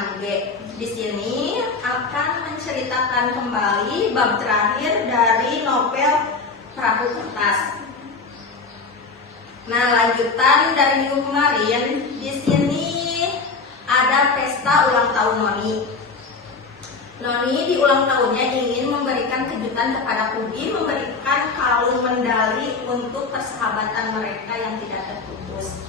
6G. Di sini akan menceritakan kembali bab terakhir dari novel Perahu Kertas. Nah, lanjutan dari minggu kemarin, di sini ada pesta ulang tahun Noni. Noni di ulang tahunnya ingin memberikan kejutan kepada Kugi, memberikan kalung medali untuk persahabatan mereka yang tidak terputus.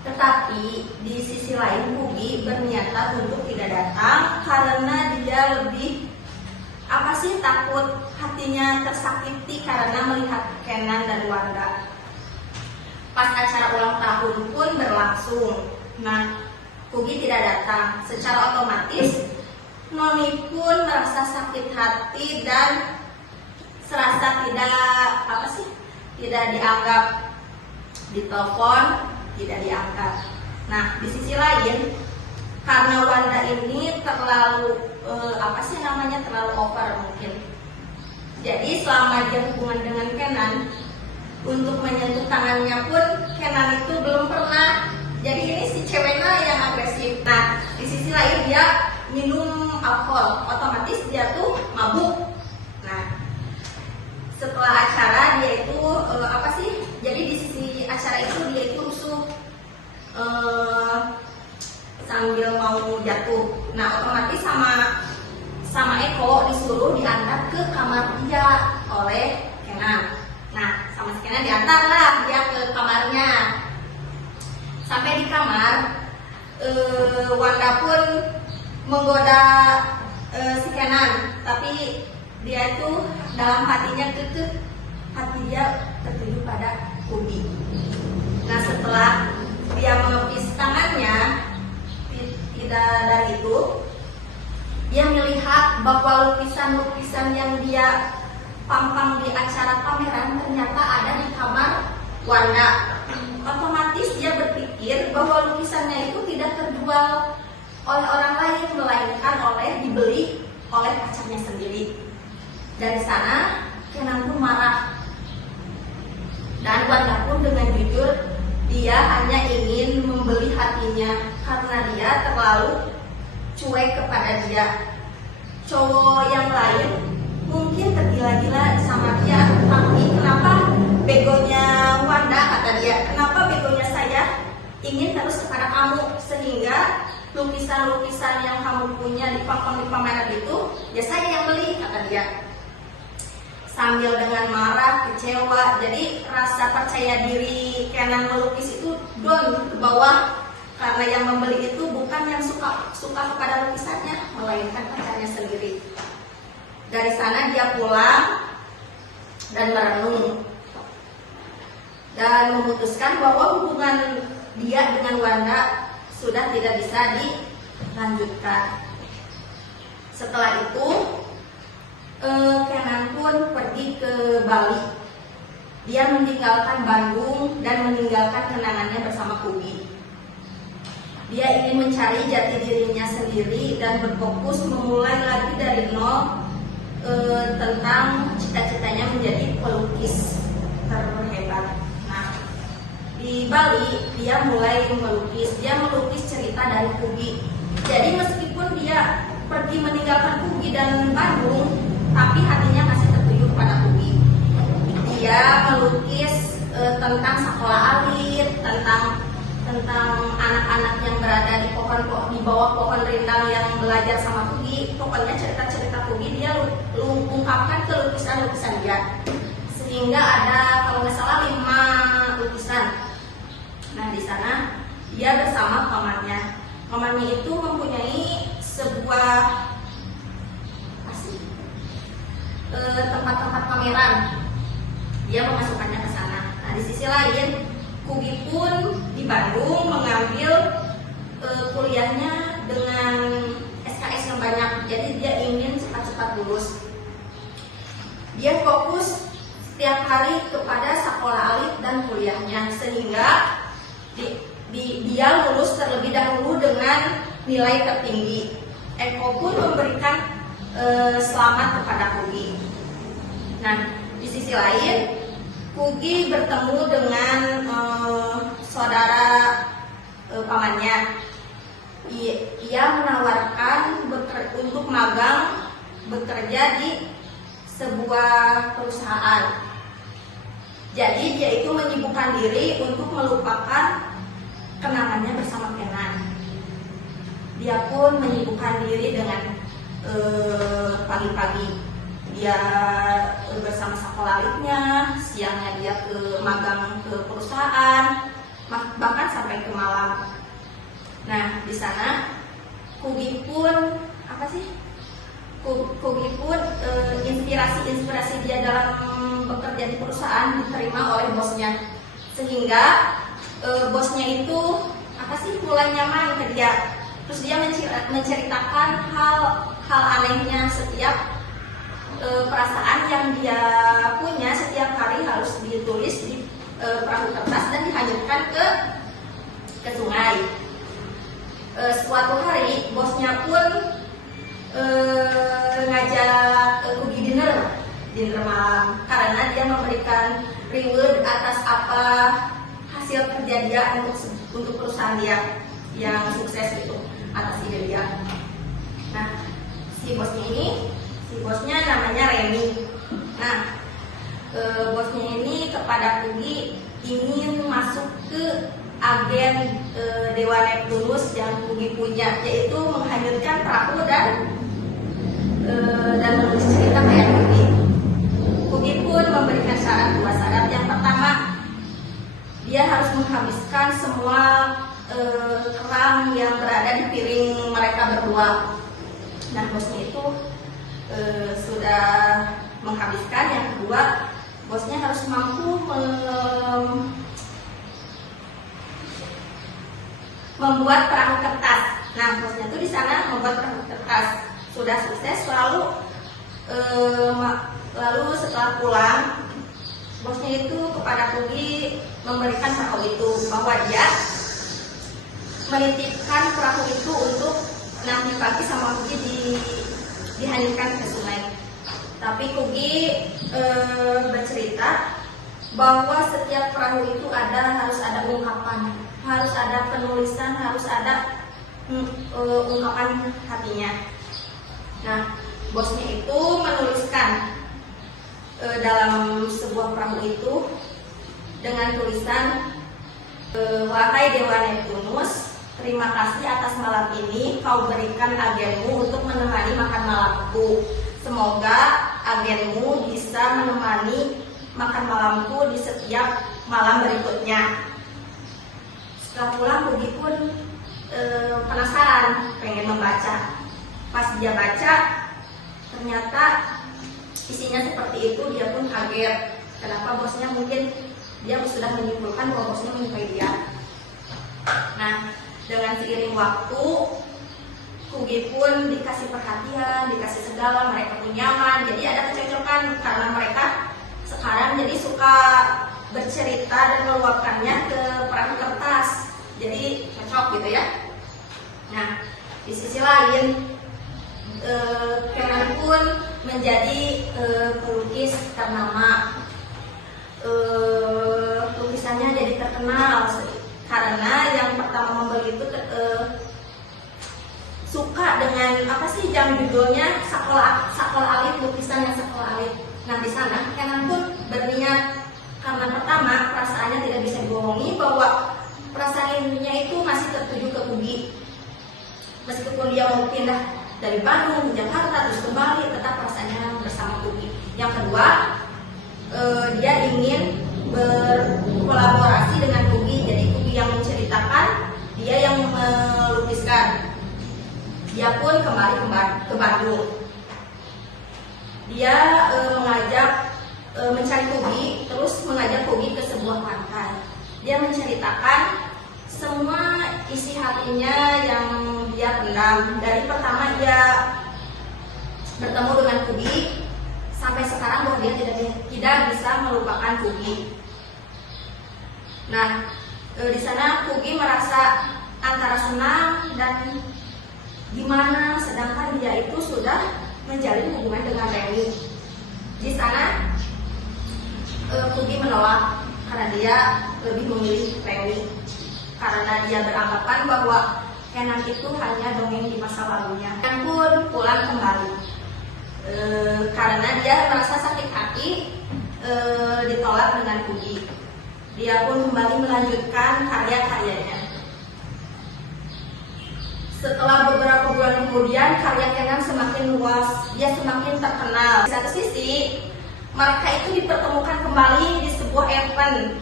Tetapi di sisi lain Kugi berniatan untuk tidak datang karena dia lebih takut hatinya tersakiti karena melihat Kenan dan Wanda. Pas acara ulang tahun pun berlangsung. Nah, Kugi tidak datang. Secara otomatis Noni pun merasa sakit hati dan serasa tidak dianggap, ditelepon tidak diangkat. Nah, di sisi lain karena Wanda ini terlalu terlalu over mungkin. Jadi selama dia hubungan dengan Kenan, untuk menyentuh tangannya pun Kenan itu belum pernah. Jadi ini si ceweknya yang agresif. Nah, di sisi lain dia minum alkohol, otomatis dia tuh mabuk. Nah, setelah acara dia itu jadi di sisi acara itu dia itu rusuh sambil mau jatuh. Nah, otomatis sama Eko disuruh diantar ke kamar dia oleh Kenan. Nah, sama si Kenan diantar lah dia ke kamarnya. Sampai di kamar, Wanda pun menggoda si Kenan, tapi dia itu dalam hatinya hati dia tertuju pada Kugi. Nah, setelah dia melukis tangannya, tidak dari itu, dia melihat bahwa lukisan-lukisan yang dia pampang di acara pameran ternyata ada di kamar Wanda. Otomatis dia berpikir bahwa lukisannya itu tidak terjual oleh orang lain, melainkan dibeli oleh pacarnya sendiri. Dari sana Kenan pun marah, dan Wanda pun dengan jujur dia hanya ingin membeli hatinya karena dia terlalu cuek kepada dia. Cowok yang lain mungkin tergila-gila sama dia, tapi kenapa begonya Wanda, kata dia, kenapa begonya saya ingin terus kepada kamu, sehingga lukisan-lukisan yang kamu punya di pameran itu ya saya yang beli, kata dia. Sambil dengan marah, kecewa, jadi rasa percaya diri Kenan melukis itu down ke bawah, karena yang membeli itu bukan yang suka kepada lukisannya, melainkan pacarnya sendiri. Dari sana dia pulang dan merenung dan memutuskan bahwa hubungan dia dengan Wanda sudah tidak bisa dilanjutkan. Setelah itu Kenan pun pergi ke Bali. Dia meninggalkan Bandung dan meninggalkan kenangannya bersama Kugi. Dia ingin mencari jati dirinya sendiri dan berfokus memulai lagi dari nol tentang cita-citanya menjadi pelukis terhebat. Nah, di Bali dia mulai melukis. Dia melukis cerita dari Kugi. Jadi meskipun dia pergi meninggalkan Kugi dan Bandung, tapi hatinya masih tertuju kepada Kugi. Dia melukis tentang sekolah alit, tentang anak-anak yang berada di bawah pohon rindang yang belajar sama Kugi. Pokoknya cerita-cerita Kugi dia ungkapkan ke lukisan-lukisan dia, sehingga ada kalau nggak salah 5 lukisan. Nah, di sana dia bersama pamannya. Pamannya itu mempunyai sebuah tempat-tempat pameran. Dia memasukkannya ke sana. Nah, di sisi lain Kugi pun di Bandung mengambil kuliahnya dengan SKS yang banyak. Jadi dia ingin cepat-cepat lulus. Dia fokus setiap hari kepada sekolah alit dan kuliahnya, sehingga dia lulus terlebih dahulu dengan nilai tertinggi. Eko pun memberikan selamat kepada Kugi. Nah, di sisi lain Kugi bertemu dengan saudara pamannya. ia menawarkan untuk magang bekerja di sebuah perusahaan. Jadi dia itu menyibukkan diri untuk melupakan kenangannya bersama Kenan. Dia pun menyibukkan diri dengan pagi-pagi dia bersama sakolalitnya, siangnya dia ke magang ke perusahaan, bahkan sampai ke malam. Nah, di sana Kugi pun inspirasi dia dalam bekerja di perusahaan diterima oleh bosnya, sehingga bosnya itu mulai nyaman ke dia. Terus dia menceritakan hal anehnya, setiap perasaan yang dia punya setiap hari harus ditulis di perahu kertas dan dihanyutkan ke sungai. Suatu hari bosnya pun ngajak Kugi dinner malam, karena dia memberikan reward atas apa hasil kerja dia untuk perusahaan dia yang sukses itu, atas ide dia. Nah, si bosnya namanya Remy. Nah, bosnya ini kepada Kugi ingin masuk ke agen Dewa Neptunus yang Kugi punya, yaitu menghanyutkan perahu dan menulis cerita kayak Kugi. Kugi pun memberikan dua syarat. Yang pertama, dia harus menghabiskan semua kerang yang berada di piring mereka berdua. Nah, bosnya itu sudah menghabiskan. Yang kedua, bosnya harus mampu membuat perahu kertas. Nah, bosnya itu di sana membuat perahu kertas. Sudah sukses, lalu setelah pulang, bosnya itu kepada Kugi memberikan perahu itu, bahwa dia menitipkan perahu itu untuk nanti pagi sama Kugi dihanyutkan ke sungai. Tapi Kugi bercerita bahwa setiap perahu itu harus ada ungkapan, harus ada penulisan, harus ada ungkapan hatinya. Nah, bosnya itu menuliskan dalam sebuah perahu itu dengan tulisan, wahai Dewa Neptunus, terima kasih atas malam ini kau berikan agenmu untuk menemani makan malamku. Semoga agenmu bisa menemani makan malamku di setiap malam berikutnya. Setelah pulang, Kugi pun penasaran, pengen membaca. Pas dia baca, ternyata isinya seperti itu. Dia pun kaget. Kenapa bosnya, mungkin dia sudah menyimpulkan bahwa bosnya menyukai dia. Nah, dengan seiring waktu, Kugi pun dikasih perhatian, dikasih segala, mereka pun nyaman. Jadi ada kecocokan karena mereka sekarang jadi suka bercerita dan meluapkannya ke perahu kertas. Jadi cocok gitu ya. Nah, di sisi lain, Kenan pun menjadi pelukis ternama. Lukisannya jadi terkenal karena yang pertama membeli itu suka dengan yang judulnya Sakola Alit, lukisan yang Sakola Alit. Nah, di sana Kenan pun berniat, karena pertama perasaannya tidak bisa dibohongi bahwa perasaan ininya itu masih tertuju ke Kugi. Meskipun dia mau pindah dari Bandung ke Jakarta terus kembali, tetap perasaannya bersama Kugi. Yang kedua, dia ingin berkolaborasi dengan Kugi. Jadi Kugi yang menceritakan, dia yang melukiskan. Dia pun kembali ke Bandung. Dia mencari Kugi, terus mengajak Kugi ke sebuah pantai. Dia menceritakan semua isi hatinya yang dia pendam. Dari pertama dia bertemu dengan Kugi sampai sekarang bahwa dia tidak bisa melupakan Kugi. Nah, di sana Kugi merasa antara senang dan gimana, sedangkan dia itu sudah menjalin hubungan dengan Remy. Di sana Kugi menolak karena dia lebih memilih Remy, karena dia beranggapan bahwa Kenan itu hanya dongeng di masa lalunya. Kenan pun pulang kembali karena dia merasa sakit hati ditolak dengan Kugi. Dia pun kembali melanjutkan karya-karyanya. Setelah beberapa bulan kemudian, karya Kenan semakin luas, dia semakin terkenal. Di satu sisi, mereka itu dipertemukan kembali di sebuah event.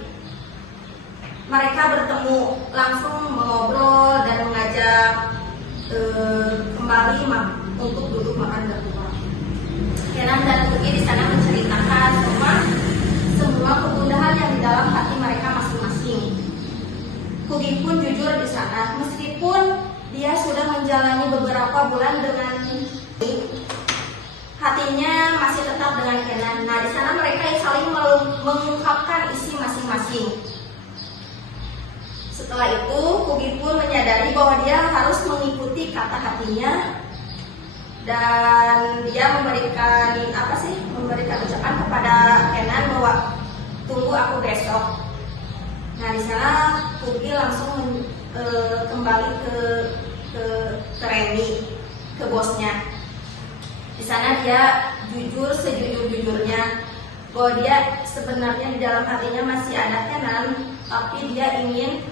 Mereka bertemu, langsung mengobrol dan mengajak kembali untuk duduk makan berdua. Kenan dan Kugi di sana menceritakan semua kegundahan yang di dalam hati mereka masing-masing. Kugi pun jujur di sana, meskipun dia sudah menjalani beberapa bulan dengan hatinya masih tetap dengan Kenan. Nah, di sana mereka saling mengungkapkan isi masing-masing. Setelah itu, Kugi pun menyadari bahwa dia harus mengikuti kata hatinya dan dia memberikan ucapan kepada Kenan bahwa tunggu aku besok. Nah, di sana Kugi langsung kembali ke Remi, ke bosnya. Di sana dia jujur sejujur-jujurnya bahwa dia sebenarnya di dalam hatinya masih ada Kenan, tapi dia ingin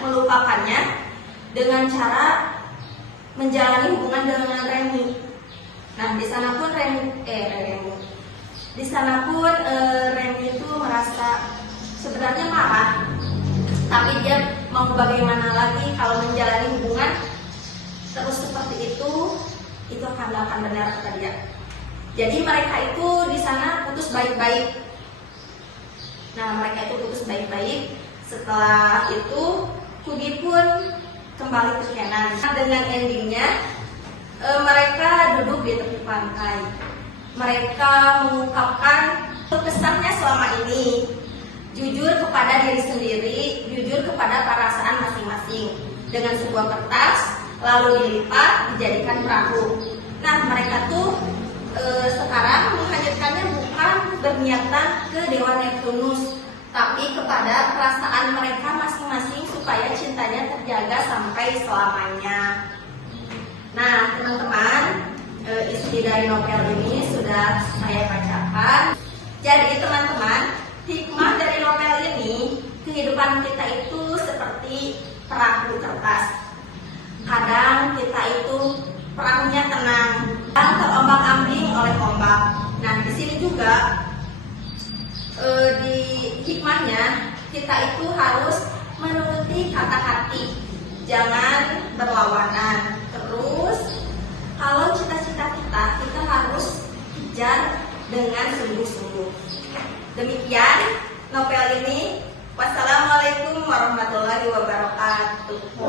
melupakannya dengan cara menjalani hubungan dengan Remi. Nah, di sana pun Remi itu merasa sebenarnya marah, tapi dia mau bagaimana lagi kalau menjalani hubungan terus seperti itu akan benar kata dia. Jadi mereka itu di sana putus baik-baik. Setelah itu Kugi pun kembali ke Kenan. Dengan endingnya mereka duduk di tepi pantai. Mereka mengungkapkan kesannya selama ini, jujur kepada diri sendiri, jujur kepada perasaan masing-masing. Dengan sebuah kertas, lalu dilipat, dijadikan perahu. Nah, mereka tuh sekarang menghanyutkannya bukan berniatan ke Dewa Neptunus, tapi kepada perasaan mereka masing-masing supaya cintanya terjaga sampai selamanya. Nah, teman-teman, isi dari novel ini sudah saya bacakan. Jadi teman-teman, hikmah dari novel ini, kehidupan kita itu seperti perahu kertas. Kadang kita itu perahunya tenang, kadang terombang-ambing oleh ombak. Nah, di sini juga di hikmahnya kita itu harus menuruti kata hati, jangan berlawanan. Terus kalau cita-cita kita harus kejar dengan sungguh-sungguh. Demikian novel ini. Wassalamualaikum warahmatullahi wabarakatuh.